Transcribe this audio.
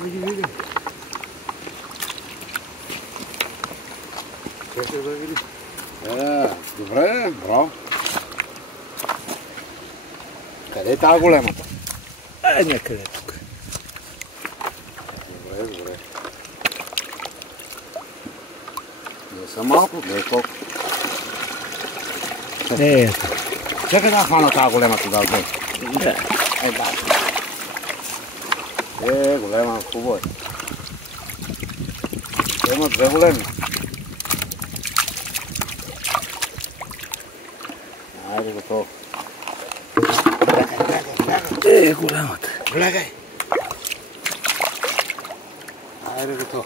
Vedi. Чакай да види. Добре, браво. Къде е тази големата? Някъде тук. Добре. Не са малко, не е колко. Чакай да хвана тази големата да взе. Да. Да. Голема, хубаво е. Има две големи. Айде, готово. Голямата. Влягай. Айде, готово.